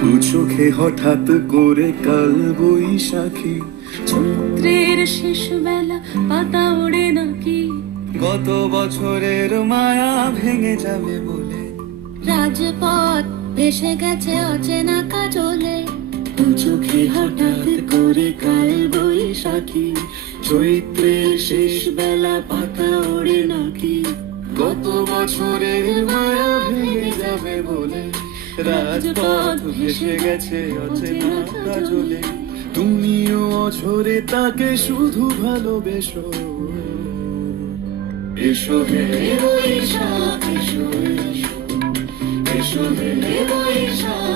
দু চোখে হঠাৎ করে কাল বৈশাখী, চৈত্রের শেষ বেলা পাতা ওড়ে নাকি, গত বছরের মায়া ভেঙে যাবে বলে রাজপথ ভেসে গেছে অচেনা কাজলে। দু চোখে হঠাৎ করে কাল বৈশাখী, চৈত্রের শেষ বেলা পাতা ওড়ে নাকি, গত বছরের মায়া ভেঙে যাবে বলে রাজপথ ভেসে গেছে অচেনা কাজলে। তুমিও অঝরে তাকে শুধু ভালোবেসো, এসো হে বৈশাখ এসো, এসো হে বৈশাখ।